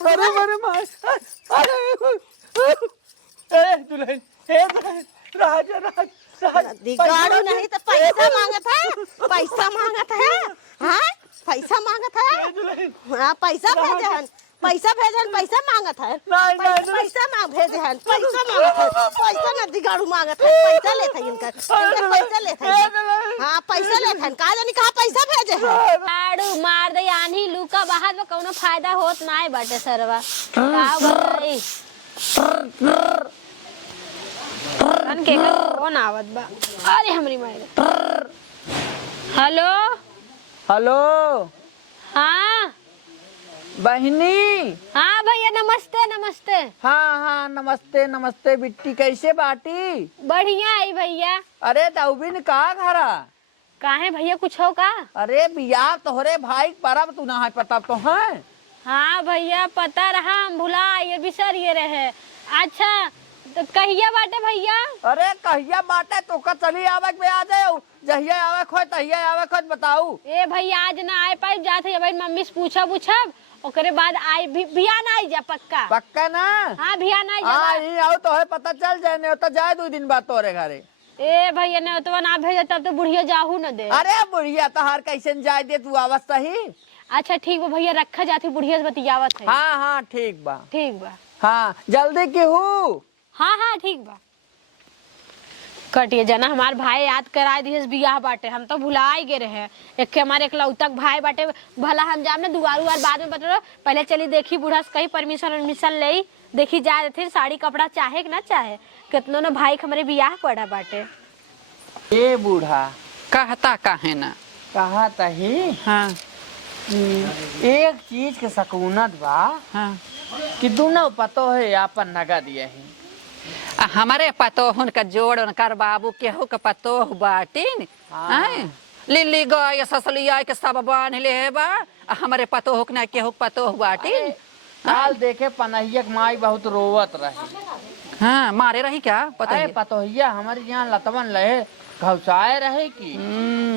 अरे मेरे माँ ए दुल्हन राजा राज दिगाड़ू नहीं तो पैसा मांगत है, पैसा मांगत है। हाँ पैसा मांगत है। हाँ पैसा भेजे हन, पैसा भेजन, पैसा मांगत है। पैसा मांग भेजे हन, पैसा मांगत है। पैसा न दिगाड़ू मांगत है, पैसा लेते हैं इनका पैसा लेते हैं। हाँ पैसा लेते हैं, कहा जानी कहा पैसा भेजे हैं। लाड़ू मार दे आनी लूका बाहर में कौनो फायदा होत ना है बाटे सरवा का बताई अन के कौन आवत बा। अरे हमरी माई हेलो हेलो हाँ बहनी। हाँ भैया नमस्ते नमस्ते। हाँ हाँ नमस्ते नमस्ते बिट्टी, कैसे बाटी? बढ़िया है भैया। अरे तौबिन कहाँ घरा? काहे भैया कुछ हो का? अरे बियाह तोहरे भाई परब तू ना है पता तो है। हाँ भैया पता रहा, हम भुला ये बिसर ये रहे। अच्छा तो कहिया बाटे भैया? अरे कहिया बाटे तो का चली आवे के आ जाओ, जहिया आवे खोज तहिया आवे खोज बताऊ। ए भैया आज ना आए पाई, जात है भाई मम्मी से पूछब ओकरे बाद आई बिया ना आई जा पक्का। पक्का ना? हाँ बिया ना आई जा। हाँ नहीं आओ तो है पता चल जाए, नहीं तो जाए 2 दिन बाद तोरे घरे। ए भैया ने तो ना भेजे तब तो बुढ़िया जाहू न दे। अरे बुढ़िया तहार कैसे जाए दे तू आवाज सही। अच्छा ठीक बा भैया, रखा जाती बुढ़िया से बतियावत है। हाँ हाँ ठीक बा। ठीक बा। हाँ जल्दी की हूँ। हाँ हाँ ठीक बा। कटिए जना हमार भाई याद कराए दिए बियाह बाटे, हम तो भुला ही गए रहे। एक के हमारे एकलौतक भाई बाटे, भला हम जाम ने दुआरू वार बाद में बता। पहले चली देखी बूढ़ा से कहीं परमिशन ले देखी जाए थे साड़ी कपड़ा चाहे कि ना चाहे, कितनों ने भाई हमारे बियाह पड़ा बाटे। ए बूढ़ा कहता काहे ना। कहा तही हाँ एक चीज के सकूनत बा हाँ कि दोनों पतो है आपन नगद यही। हमारे पतोहन का जोड़ उनकर बाबू केहू के पतोह बाटिन। लिल्ली गय ससलिया के सब बांध ले बा, हमारे पतोह के ना केहू के पतोह बाटिन। काल देखे पनहिया के माई बहुत रोवत रही। हाँ मारे रही क्या पता है? पतोहिया हमारे यहाँ लतवन लहे घुसाए रहे की।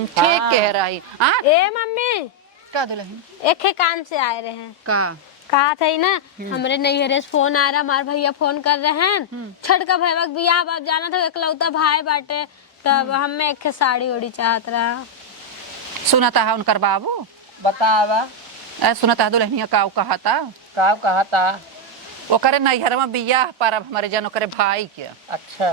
ठीक कह रही। ए मम्मी का दुल्हन एक ही काम से आए रहे हैं। कहा था ना हमारे नैहरे से फोन आ रहा, हमारे भैया फोन कर रहे हैं छठ का भैया बियाह बाप जाना था, एकलौता भाई बाटे, तब हमें एक साड़ी ओड़ी चाहत रहा। सुनता है उनकर बाबू बतावा। सुनता है दुल्हनिया का कहा था ओकरे नैहर में बियाह पर अब हमारे जन ओकरे भाई के। अच्छा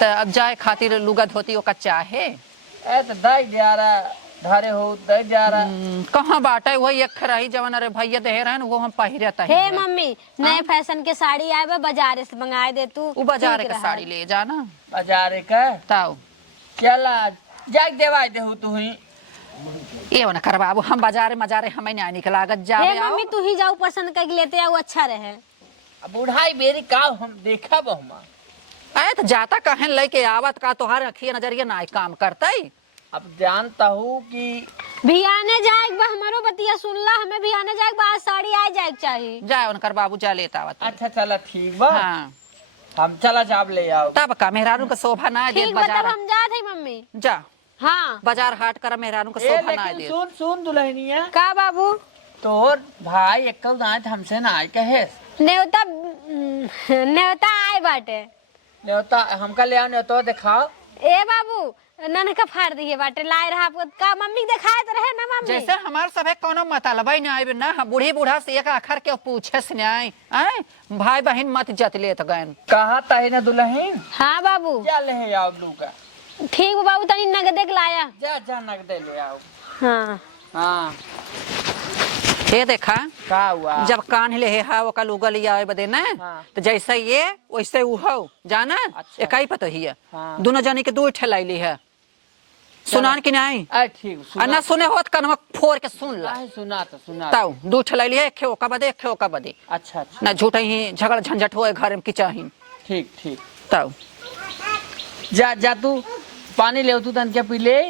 तो अब जाए खातिर लुगा धोती ओका चाहे तो दई जा रहा धरे हो दई जा रहा। कहाँ बाटे वही एक रही जवन अरे भैया दे रहे वो हम पहिरता हे मम्मी नए फैशन के साड़ी आए बा, बाजार से मंगाए दे तू। वो बाजार के साड़ी ले जाना बाजार का ताऊ चला जाग देवा दे हो तू ही ये ना कर बाबू, हम बाजार मजारे हमें नहीं निकलागत जा। हे मम्मी तू ही जाओ पसंद कर लेते आओ, अच्छा रहे। बुढ़ाई बेरी का हम देखा बहुमा आए तो जाता कहें लेके आवत का तोहार अखिया नजरिया ना काम करते। अब जानता हूँ कि भियाने जाए हमारो बतिया सुन ला, हमें भियाने जाए आज साड़ी आ जाए चाहिए। जाए उनकर बाबू जा लेता आवत। अच्छा चला ठीक बा। हाँ हम चला जाब ले आओ तब का मेहरारू का शोभा ना दे ठीक बाजार। हम जा थे मम्मी। जा हाँ बाजार हाट कर मेहरारू का शोभा ना दे। सुन सुन दुल्हनिया का बाबू तोर भाई एकल दांत हमसे ना आए कहे नेवता आए बाटे। नेवता हमका ले आओ, नेवता दिखाओ। ए बाबू ननका फाड़ दिए बाटे लाए रहा का मम्मी दिखाए तो रहे ना मम्मी। जैसे हमार सबे कोनो मतलब ही ना आए ना, बूढ़ी बूढ़ा से एक आखर के पूछे से नहीं आए भाई बहन मत जत लेत गन। कहा ताही ना दुल्हन। हाँ बाबू जा ले आओ लूगा। ठीक बाबू तनी नगदे के लाया। जा जा नगदे ले आओ। हाँ हाँ ये देखा का हुआ जब कान ले है वो कल उगल आए बदे ना। हाँ। तो जैसे ये वैसे वो हो जाना। अच्छा। एक ही पता ही है। हाँ। दोनों जने के 2 ठेलाइली है। सुनान की नहीं ठीक ना सुने होत कनवा फोड़ के सुन ला। सुना ताऊ 2 ठेलाइली है, एक ओका बदे एक ओका बदे। अच्छा अच्छा ना झूठा ही झगड़ झंझट होए घर में की चाही। ठीक ठीक ताऊ जा जा तू पानी ले तू तन क्या पी ले।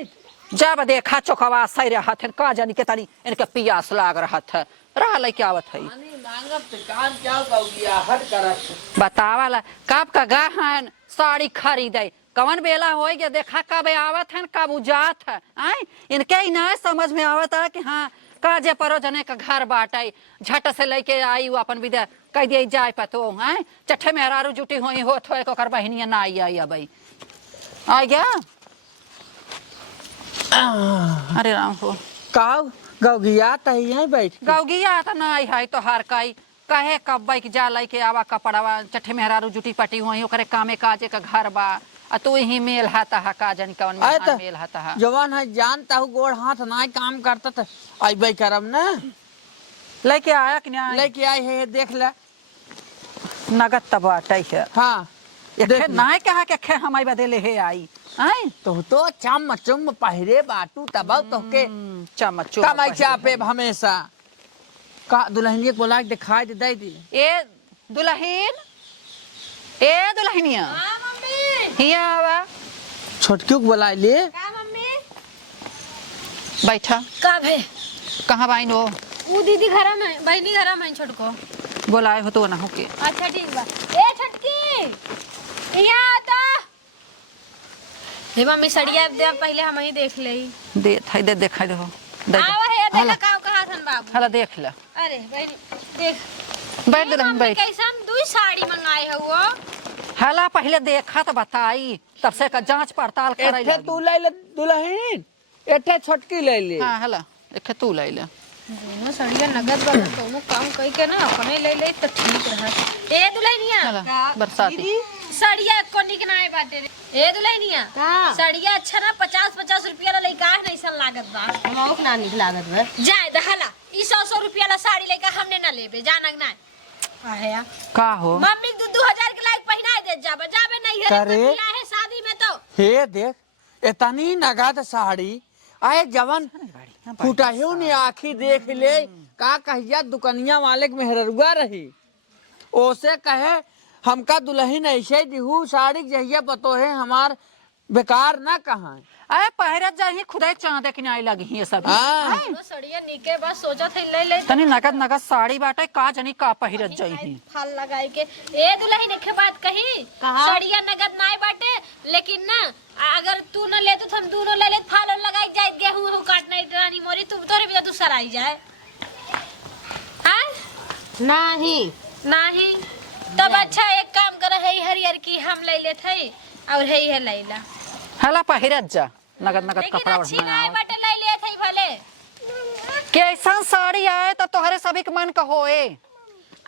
जा बदे खा चोखवा सही रहत है का जानी के तानी इनके पियास लाग रहत है रहा ले क्या आवत है। मांगब तो कान क्या गया हट करत। बतावाला कब का गाहन साड़ी खरीदे कवन बेला हो गया देखा कब आवत है कब उजात है आय इनके ही ना समझ में आवत है कि हाँ काजे परो जने का घर बाटे झट से लेके आई वो अपन विदा कह दिए जाए पतो है चट्ठे में हरारू जुटी हुई होत हो ओकर बहनिया ना आई अबई आ गया अरे राम हो काव गौगिया तही है बैठ के। गौगिया तो ना आई है तो हर कई कहे कब बाइक जा लेके आवा कपड़वा चट्ठे में हरारू जुटी पटी हुई ओकरे कामे काजे का घर बा आ तू ही मेल हाता है का जन कवन आए में तो मेल हाता है जवान है जानता हूँ गोड़ हाथ ना काम करता था आई भाई करम ना लेके आया कि नहीं लेके आई है देख ले। नगद तब आटे है हाँ देख ना कहा के खे हमारी बदले है आई आई तो चम चुम पहिरे बाटू तब तो के चमच कमाई चापे हमेशा का दुल्हनिया बोला के दिखाई दे दी ए दुल्हन ए दुल्हनिया हां मम्मी हिया आवा छोटकी को बुला ले का मम्मी बैठा कब है कहाँ बाइन हो वो दीदी घर में बहनी घर में छोटको बोलाए हो तो ना हो के अच्छा ठीक बा ए छटकी यहाँ आता हे मम्मी सड़िया दे पहले हम ही देख ले दे थाई दे देखा दे हो दे आवा है देखा का कहा थन बाबू हला देख ले अरे बहनी देख बैठ दे रहन बैठ कैसन दुई साड़ी मंगाए हो वो हला पहले देखा तो बताई तब से का जांच पड़ताल करे एठे तू ले ले दुल्हन एठे छोटकी ले ले। हां हला एक तू ले ले दोनों सड़िया नगद वाला दोनों काम कई के ना अपने ले ले तो ठीक रहा ए दुल्हनिया हला बरसाती सड़िया कोनी के नाए बाटे रे ए दुल्हनिया सड़िया अच्छा ना 50-50 रुपया ला लइका नहीं सन लागत बा हमहू के ना निक लागत बा जाए दहला ई 100 रुपया ला साड़ी लेके हमने ना लेबे जानक ना आया का हो मम्मी 2000 के लायक पहना दे जाबे जाबे नहीं है अरे। है शादी में तो हे देख इतनी नगद साड़ी आए जवन फुटाहियो ने आखी देख ले का कहिया दुकनिया वाले के मेहरुआ रही ओसे कहे हमका दुल्हन ऐसे दिहू साड़ी जहिया पतो है हमार बेकार ना कहाँ अरे पहरत जाही खुदाई चांदे कि नहीं लगी ये सब हाँ वो सड़िया निके बस सोचा थे ले ले तनी नगद नगद साड़ी बाटे का जनी का पहिरत जाही फल लगाई के ए दुल्हन एक बात कही सड़िया नगद नाय बाटे लेकिन ना अगर तू न ले तो हम दोनों ले ले फल लगाई जाए गेहूं हो काटना रानी मोरी तू तोरे भी दूसरा आई जाए हां नहीं नहीं तब अच्छा एक काम कर है हरियर की हम ले लेत है और है लैला हला पहिरत जा नगद नगद लेकिन कपड़ा अच्छी नाय बाटे ले लेत है भले कैसा साड़ी आए तो तोहरे सभी के मन का होए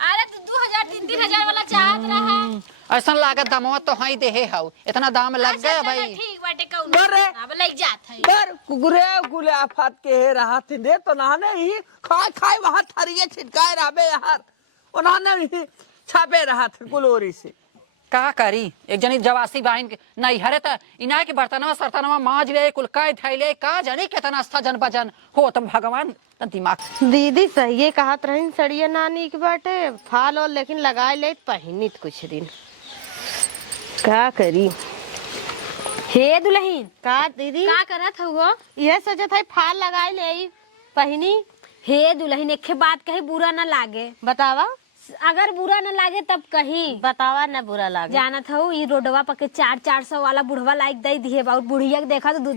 अरे तू 2000-3000 वाला चाहत रहा ऐसा लागत दामवा तो हई देहे हाउ इतना दाम लग गया भाई ठीक बाटे कौन बरे। अब ले जात है बर कुगरे गुले आफत के हे रहा थी दे तो नहाने ही खाए खाए वहां थरिये छिटकाए रहबे यार उन्होंने भी छापे रहा था कुलोरी से का करी एक जनी जवासी बहन के नहीं हरे त इना के बर्तनवा सरतनवा माज ले कुल काय थैले का जनी केतना आस्था जन बजन हो तुम भगवान त दिमाग दीदी सही कहत रही सड़िया नानी के बाटे फाल और लेकिन लगाए ले पहिनित कुछ दिन का करी हे दुल्हन का दीदी का करत हुआ यह सोचत है फाल लगाए ले पहिनी हे दुल्हन एक बात कही बुरा ना लागे बतावा अगर बुरा न लागे तब कही बतावा ना बुरा लागे जानत हो ई रोडवा पके 400 वाला बुढ़वा लाइक दे दिए और बुढ़िया के देखा तो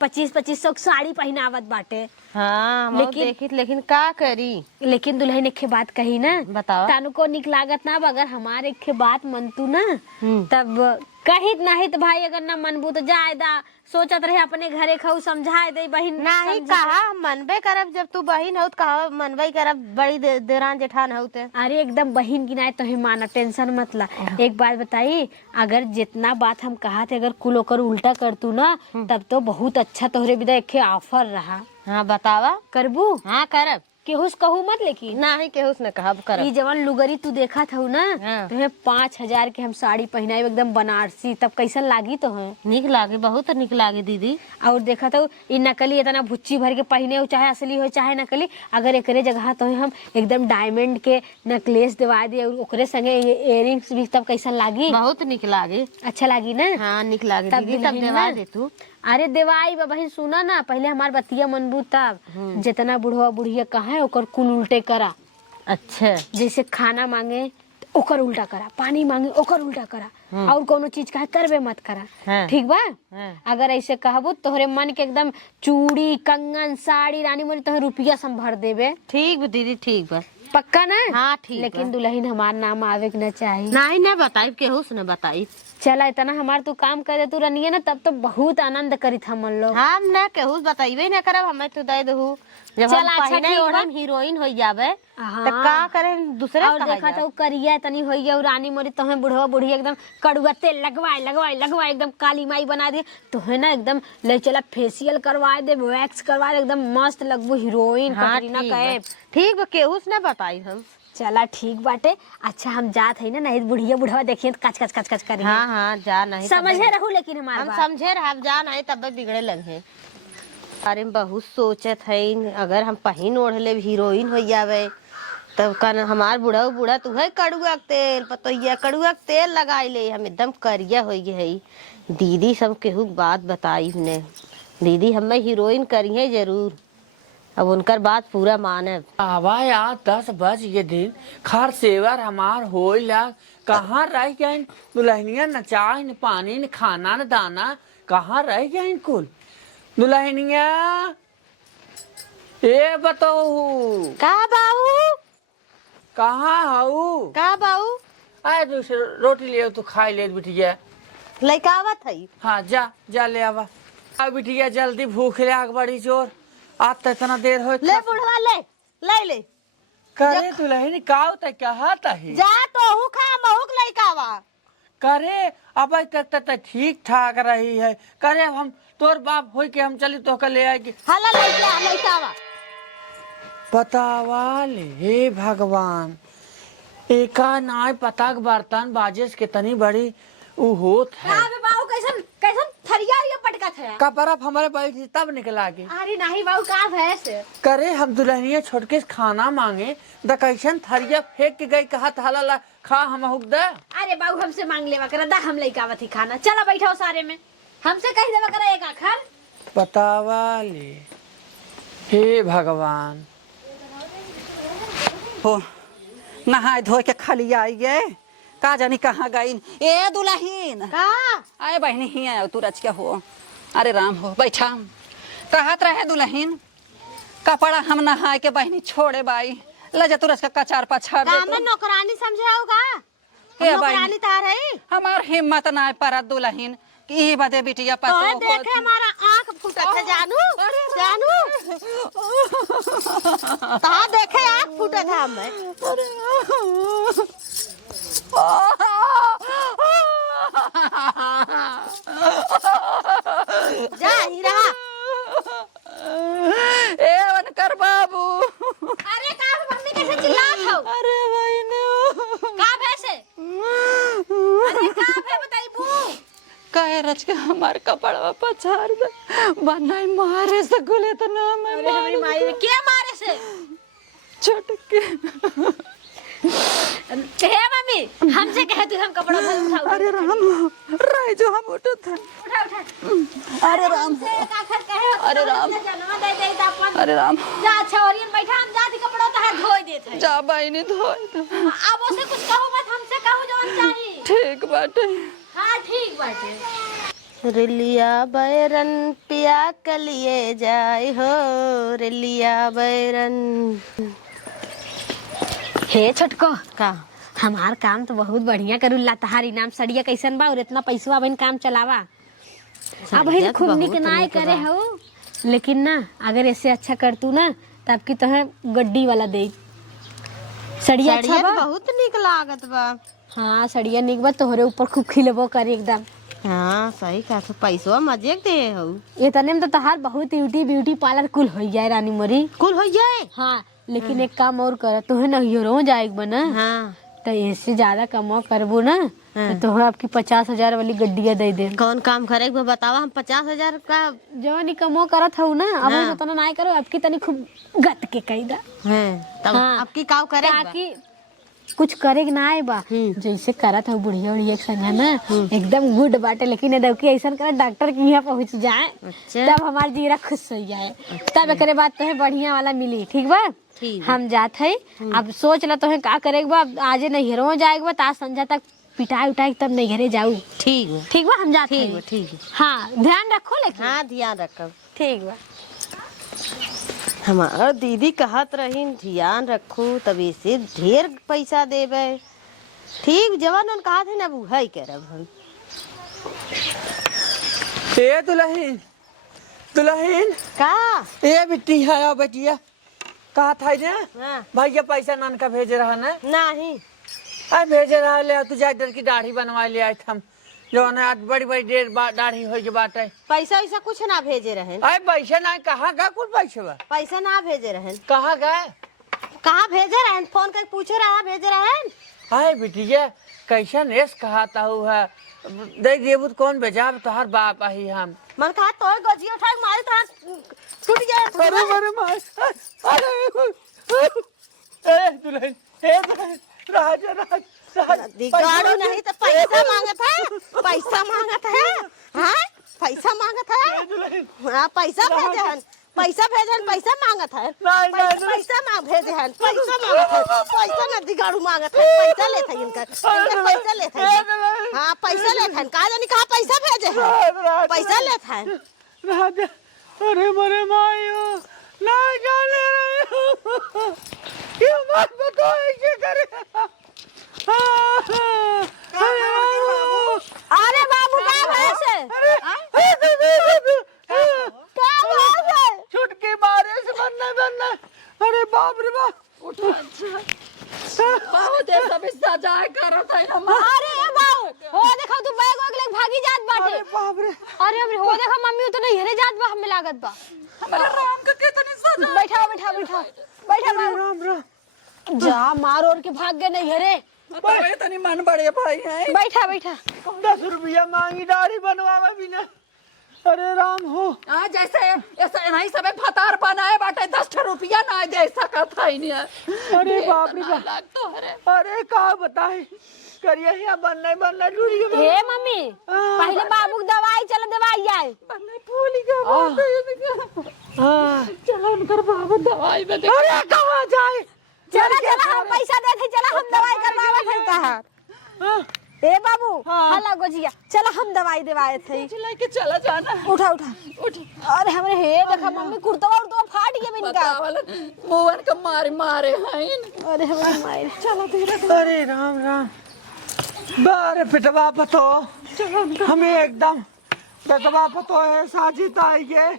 2500 साड़ी पहनावत बाटे हाँ लेकिन का करी लेकिन दुल्हन एक बात कही ना बतावा तानु को निक लागत ना अगर हमारे एक बात मनतू ना तब कहित नहीं तो भाई अगर ना मनबू तो जाए दा सोचत रहे अपने घरे खाऊ समझाए दे बहन नहीं कहा मनबे करब जब तू बहन हो तो कहा मनबे करब बड़ी देरान जेठान हो ते अरे एकदम बहन गिनाए तो ही माना टेंशन मत ला एक बात बताई अगर जितना बात हम कहा थे अगर कुल होकर उल्टा कर तू ना तब तो बहुत अच्छा तोहरे विदा एक ऑफर रहा हाँ बतावा करबू हाँ करब केहुस कहू मत लेकिन नहीं केहुस ने कहा करब ई जवन लुगरी तू देखा था ना हाँ। तुम्हें 5000 के हम साड़ी पहनाई एकदम बनारसी तब कैसन लागी तो है निक लागे बहुत निक लागे दीदी और देखा था ई नकली इतना भुच्ची भर के पहने हो चाहे असली हो चाहे नकली अगर एकरे जगह तो हम एकदम डायमंड के नेकलेस दिवा दिए और ओकरे संगे इयररिंग्स भी तब कैसन लागी बहुत निक लागे अच्छा लागी ना हाँ निक लागे तब दीदी तब दुल्हन देवा ना। दे तू अरे देवाई बहन सुना ना पहले हमार बतिया मनबू तब जितना बुढ़वा बुढ़िया कहा है ओकर कुल उल्टे करा अच्छा जैसे खाना मांगे ओकर उल्टा करा, पानी मांगे ओकर उल्टा करा, और कोनो चीज कहे करबे मत करा। हाँ। ठीक बा? हाँ। अगर ऐसे कहबू तोहरे मन के एकदम चूड़ी कंगन साड़ी रानी मोरी तोहरे रुपया सब भर देबे। ठीक बा दीदी, ठीक बा। पक्का ना? हाँ ठीक बा। लेकिन दुल्हन हमार नाम आवे के न चाहिए। नहीं ना बताई, केहू से न बताई। चला इतना हमार तू काम करे तू रनिए ना, तब तो बहुत आनंद करित हमन लोग। हम ना केहू से बताइबे ना करब, हमें तो दे दहू। जब चल, हम अच्छा, पहिने ठीक बा। ओढ़न हीरोइन हो जावे हाँ। तो का करे, दूसरे और देखा तो करिया तनी होई जाऊ रानी मोरी, तोहे बुढ़वा बुढ़िया एकदम कड़ुआ तेल लगवाए एकदम काली माई बना दे तोहे ना, एकदम ले चला फेशियल करवा दे, वैक्स करवा दे, एकदम मस्त लगबू हीरोइन कटरीना कैफ। ठीक बा, केहू से ना बताई हम। चला ठीक बाटे। अच्छा हम जात है ना, नहीं बुढ़िया बुढ़वा देखिए तो कच कच करी। हाँ हाँ जा, नहीं समझे रहू लेकिन हमारा हम बात। समझे रह जा, नहीं तब बिगड़े लगे। अरे बहुत सोचत है, अगर हम पहिन ओढ़ ले हीरोइन हो जावे तब कन हमार बूढ़ा तू है कड़ुआ के तेल पतोहिया, कड़ुआ के तेल लगाई ले, हम एकदम करिया हो गए है। दीदी सब केहू बात बताई हमने, दीदी हमें हीरोइन करिए जरूर, अब उनकर बात पूरा माने। आवा यार 10 बज ये दिन खार सेवर हमार होइला, कहाँ रह गए दुल्हनिया? न चाय न पानी न खाना न दाना, कहाँ रह गए कुल दुल्हनिया? ए बताऊ का बाऊ, कहाँ हऊ? का बाऊ? आए दूसरे रोटी ले तो खाई ले बिटिया। लइकावत है। हाँ जा ले आवा। आ बिटिया जल्दी भूख ले आग बड़ी जोर, आज तो इतना देर हो। ले बुढ़वा ले करे दुल्हन काव तक कहा तही जा, तो हु खा महू के लइकावा। करे अब तक तो ठीक ठाक रही है। करे हम तोर बाप हो के हम चली तो ले आएगी। हला लइकावा बतावा ले हे भगवान, एका नाय पता के बर्तन बाजिश कितनी बड़ी उ होत है। बाबू कैसन कैसन थरिया पटका था कपड़ा हमारे बैठी तब निकला के। अरे नहीं बाबू का भैंस। करे हम दुल्हनिया छोड़ के खाना मांगे द कैसन थरिया फेंक के गई, कहा हला खा हम हुक दे। अरे बाबू हमसे मांग लेवा कर दा, हम लइकावत ही खाना। चला बैठो सारे में, हमसे कह देवा कर एक आखर। बतावा ले हे भगवान। हो नहाए धोए के खाली आई गे, का जानी कहाँ गई। ए दुल्हन का आए बहनी ही आयो तू रच के हो। अरे राम हो बैठा, कहत रहे दुल्हन कपड़ा हम नहाए के बहनी छोड़े बाई, लजा तू रच के कचार पछाड़ दे। हमें नौकरानी समझे होगा, के नौकरानी तार है। हमार हिम्मत ना परत दुल्हन कि ई बदे बिटिया तो पतो देखे हमारा आंख फूटत है जानू ता देखे आंख फूटत है हमें। जा ही रहा। ए वनकर बाबू। अरे का मम्मी कैसे चिल्लात हो? अरे बहने का भैंसे? अरे का भै बताई बू? कहे रच के हमार कपड़वा पछाड़ दे, बनाई मारे से गुले तो ना मैं। अरे हमारी माई ने क्या मारे से? छटके कहे मम्मी हमसे कहे तू हम कपड़ा उठाओ। अरे राम राय जो हम उठत है। उठा अरे राम से एक आखर कहे। अरे राम। जनवा दे दे त अपन। अरे राम जा छोरियन बैठा, हम जाती कपड़ा तहार धोई देत है। जा बहनी धोई दे। अब उसे कुछ कहो मत, हमसे कहो जवन चाहिए। ठीक बाटे। हां ठीक बाटे। रिलिया बैरन पिया कलिए जाए हो, रिलिया बैरन। हे छोटको का हमार काम तो बहुत बढ़िया करूला, तहार इनाम सड़िया कैसन बा और इतना पैसा बन काम चलावा। अब सड़िया है तो खूब बहुत निक नाय निक करे बा। हो, लेकिन ना अगर ऐसे अच्छा कर तू ना तब की तोहे गड्डी वाला दे। सड़िया अच्छा सड़िया बा। तो बहुत निक लागत बा। हाँ सड़िया निक बा, तोहरे ऊपर खूब खिलबो करे एकदम। हाँ सही कहा, तो पैसवा मजे के दे हो। ये तने में तो तहार बहुत ब्यूटी पार्लर कुल हो जाए रानी मोरी। कुल हो जाए। हाँ लेकिन एक काम और कर, तोहे ना हीरो जाए बना। हाँ तो इससे ज्यादा कमा करबो ना तो तोहे आपकी 50,000 वाली गड्डिया दे दे। कौन काम करे के बा बतावा, हम 50,000 का जो नहीं कमो करत हूँ ना, अब हम उतना ना करो, आपकी तनी खूब गत के कही दा। है तब हाँ। अब की काव करे के बा? ताकि कुछ करे के ना आए बा, जैसे करत हो बुढ़िया उड़िया के संग है ना, एकदम गुड बाटे। लेकिन ये कि ऐसा करे डॉक्टर के यहाँ पहुँच जाए, अच्छा। तब हमार जीरा खुश हो जाए, तब एकरे बाद तो बढ़िया वाला मिली। ठीक बा? ठीक है। हम जात है अब सोच ला तो का करेगा बा आजे नैहरों जाएगा बा ता संझा तक पिटाई उठाई तब नैहरे जाऊ। ठीक है ठीक बा हम जाते ठीक हैं। है ठीक है। हाँ ध्यान रखो लेकिन। हाँ ध्यान रखब। ठीक बा। हमार दीदी कहत रही ध्यान रखू तभी से ढेर पैसा देवे। ठीक जवान उन कहा थे ना अब है करब हम। ए दुल्हन दुल्हन का ए बिट्टी है बेटिया कहा था ने हाँ। भैया पैसा नान का भेज रहा ना नहीं अरे भेज रहा ले तू जा डर की दाढ़ी बनवा ले आए हम जो ना आज बड़ी बड़ी देर दाढ़ी हो के बात है। पैसा वैसा कुछ ना भेजे रहे। अरे पैसा ना कहाँ गए कुछ पैसे बा पैसा ना भेजे रहे। कहाँ गए कहाँ भेजे रहे फोन करके पूछे रहा भेजे रहे। हाय बिटिया कैसा नेस कहाता हुआ दे देबू तो कौन बेजाब तोहर बाप आई हम मन कहा तो गजी उठा के मारे तो टूट जाए। अरे अरे मार अरे ए दुल्हन राज राज दिगाड़ू नहीं तो पैसा मांगत है। पैसा मांगत है। हाँ पैसा मांगत है। हाँ पैसा भेजे हन पैसा भेजन पैसा मांगत है। पैसा मांग भेजे हन पैसा मांगत है। पैसा ना दिगाड़ू मांगत है। पैसा लेते हैं इनका पैसा लेते हैं। हाँ पैसा लेते हैं कहा जानी कहा पैसा भेजे हैं पैसा लेते हैं। राज अरे मरे मायो ना जाने रहे हो ये मत बताओ क्या करे अरे बाबू क्या भैंस क्या बात है? छुटके मारे से बनना अरे बाप रे बाप उठो बहुत देर सब सजाए करत है ना अरे बाबू हो देखो तू बैग वैग लेके भागी जात बाटे। अरे बाप रे अरे हो देखो मम्मी तो नैहरे जात बा हमें लागत बा। हमारे राम का कितनी सजा बैठा बैठा बैठा बैठा बाबू। राम राम जा मार और के भाग गए नैहरे। बताओ इतनी मन बड़े भाई है। बैठा बैठा 10 रुपया मांगी दाढ़ी बनवावा बिना अरे राम हो जैसे ऐसा नहीं सब फतार बनाए बाटे 10 रुपया ना दे सकत है नहीं। अरे बाप रे बाप लाग तो अरे अरे का बताए करिए यहाँ बनना डूरी हे मम्मी पहले बाबू की दवाई चल दवाई आए। बनने भूल गया हाँ चलो उनकर बाबू दवाई में दे अरे कहाँ जाए चला चला हम पैसा देते चला हम दवाई करवावे थे कहा। हाँ, ए बाबू हाँ। हला गोजिया चला हम दवाई देवाए थे। लेके चला जाना उठा उठा उठ अरे हमरे हे देखा मम्मी कुर्ता उर्ता फाट गया इनका। बतावल मोहन का मारे हैं। अरे हमरे मारे चलो धीरे अरे राम राम बारे पिटवा पतो हमें एकदम पिटवा पतो है साजिद आई है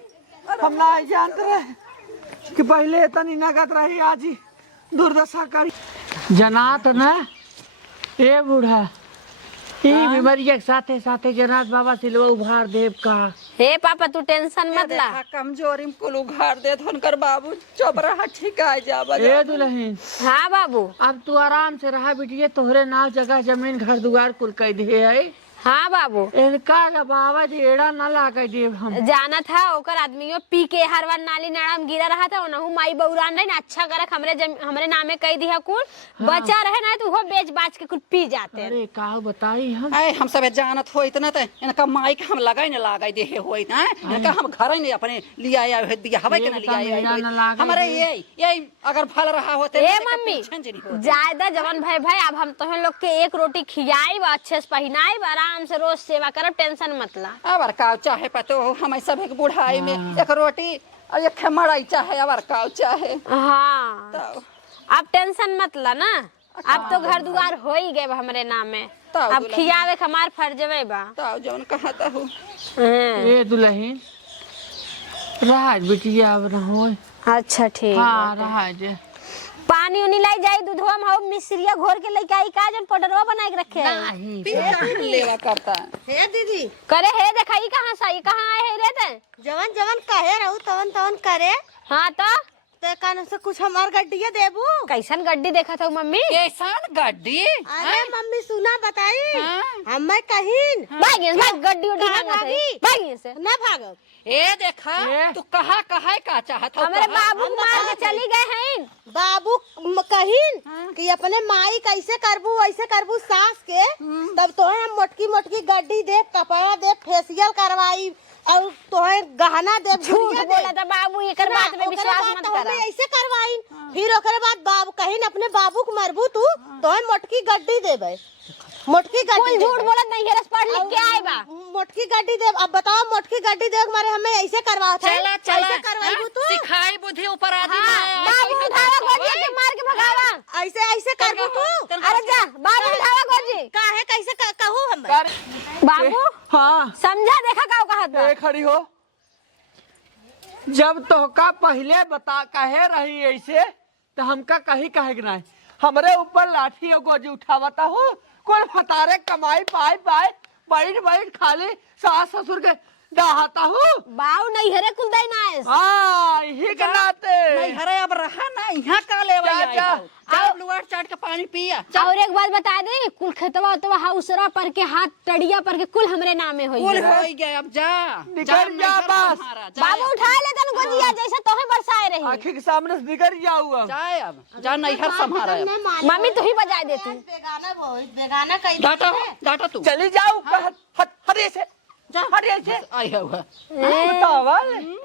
हम ना जानते रहे कि पहले इतनी नगद रही आज ही दुर्दशा करी जनात ना ए बूढ़ा ई बीमारी के साथे साथे जनात बाबा सिलवा उभार देव का। हे पापा तू टेंशन मत ला। कमजोरी में कुल उघाड़ दे उनकर बाबू चौबरा ठिका जाबा ए दुल्हन हाँ बाबू अब तू आराम से रहा बिटिया तोहरे नाव जगह जमीन घर दुआर कुल कह दे है। हाँ बाबू इनका बाबा जेड़ा ना लागे देव हम जाना था ओकर आदमियों पी के हर बार नाली नाला में गिरा रहा था ओनहु माई बउरान रही ना अच्छा करक हमरे नामे कह दिया कुल बचा रहे ना तो वो बेच बाच के कुल पी जाते हैं। अरे का बताई हम ऐ हम सब जानत हो इतना त इनका माई के हम लगाई न लगाई दे होई ना इनका हम घर ने अपने लिया आया है दिया हवे के न लिया आया हमारे ये अगर फल रहा होते ए मम्मी ज्यादा जवान भाई अब हम तोहन लोग के एक रोटी खियाई अच्छे से पहनाई आराम से रोज सेवा करब टेंशन मत ला। अबर काव चाहे पतो हम सब एक बुढ़ाई में एक रोटी और एक मड़ाई चाहे अबर काव चाहे। हाँ तो अब टेंशन मत ला ना अब तो घर दुआर हो ही गए हमरे नाम में अब खियावे के हमार फर्जवे बा। तो जौन कहता हूँ ए दुल्हन राज बिटिया अब रहो। अच्छा ठीक हाँ राज पानी उनी लाई जाई दूधवा में हम मिश्रिया घोर के लेके आई का जन पाउडरवा बना के रखे है लेवा करता हे दीदी करे हे देखा ई कहां से कहां आए है रे ते जवन जवन कहे रहू तवन तवन करे। हां तो ते कान से कुछ हमार गड्डिया देबू। कैसन गड्डी देखा था मम्मी कैसन गड्डी अरे मम्मी सुना बताई हाँ। हमें कहीं भाग गड्डी उड़ी कहाँ भागी? भागी से ना भागब। ए देखा तू कहा का चाहत हो हमारे बाबू मार के चली गए हैं बाबू कहीं कि अपने माई कैसे करबू वैसे करबू सास के तब तो हम मोटकी मोटकी गड्डी दे कपड़ा दे फेसियल करवाई और तोहे गहना दे झूठ बोला था बाबू, एकर बात में विश्वास मत करा। ऐसे करवाई फिर ओकरे बाद बाबू कहीं अपने बाबू को मरबू तू तोहे मोटकी गड्डी देबे, मोटकी कोई गड्डी झूठ बोलत नहीं है, पढ़ लिख के आए बा। मोटकी गड्डी दे। अब बताओ मोटकी गड्डी दे मारे हमें ऐसे करवाओ था, चला चला ऐसे करवाई तू सिखाई बुद्धि ऊपर आदि हाँ, बाबू उठावा गोजी के मार के भगावा। ऐसे ऐसे करबू तू। अरे जा बाबू उठावा गोजी। काहे कैसे कहूँ हम बाबू हाँ समझा, देखा का कहत बा। ए खड़ी हो, जब तोहका पहले बता कहे रही ऐसे तो हमका कहीं कहे नहीं, हमरे ऊपर लाठी और गोजी उठावता हो। कोई फतारे कमाई पाए पाए बैठ बैठ खाली सास ससुर के डाहता हूँ। बाऊ नहीं हरे कुल दई नाइस। हाँ यही के नाते नहीं हरे अब रहा ना यहाँ का लेवा जा, जा। जा लुआर चाट के पानी पिया। और एक बात बता दे, कुल खेतवा उतवा हाउसरा पर के हाथ टड़िया पर के कुल हमरे नामे होई कुल है। हो गया अब जा निकल जा बस। बाबू उठा ले तन गोजिया जैसे तोहे बरसाए रही। आँखी के सामने से निकल जाऊ अब। जाए अब जा नैहर संभारा अब। मम्मी तू ही बजाए दे तू। बेगाना भोज बेगाना कहीं डाटा तू चली जाऊ हरे से हरे से आई हुआ बतावल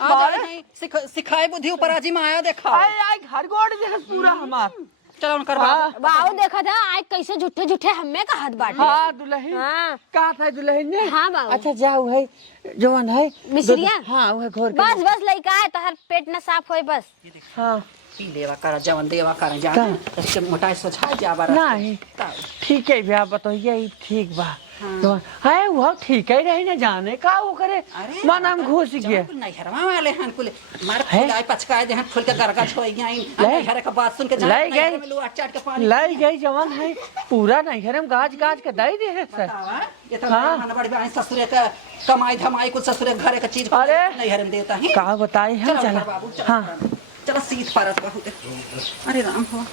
आ जा नहीं सिखाए बुद्धि ऊपर आजी में आया देखा। आए आए घर गोड़ जगह पूरा हमार। चलो उनकर हाँ। बाबू बाऊ देखा था आज कैसे झूठे झूठे हमें कहत बाटे। हाँ दुल्हन हाँ। कहा था दुल्हन ने। हाँ बाबू। अच्छा जाओ है जवान है मिसरिया? हाँ वह घोर बस बस लइका है तहर पेट न साफ होए बस। हाँ पी लेवा कर जवन देवा कर जा का? इसके मोटाई सोचा जा बारा नहीं ठीक है भैया बताइए ठीक बा जवान है वो ठीक है रही ना जाने का वो करे मन हम घुस गए नैहरवा वाले हन कुल मार है? फुलाए पचकाए दे हन फुल के गरगा छोई गई नैहर का बात सुन के जा लाई गई। में लुआ चाट के पानी लाई गई जवान है पूरा नहीं हम गाज गाज के दई दे है सर। बतावा ये तो हाँ। हन बड़ी बहन ससुरे का कमाई धमाई कुछ ससुरे घरे का चीज अरे। नैहर में देता है कहा बताई हम चलो चला बाबू हाँ चलो सीत परत बहुत अरे राम हो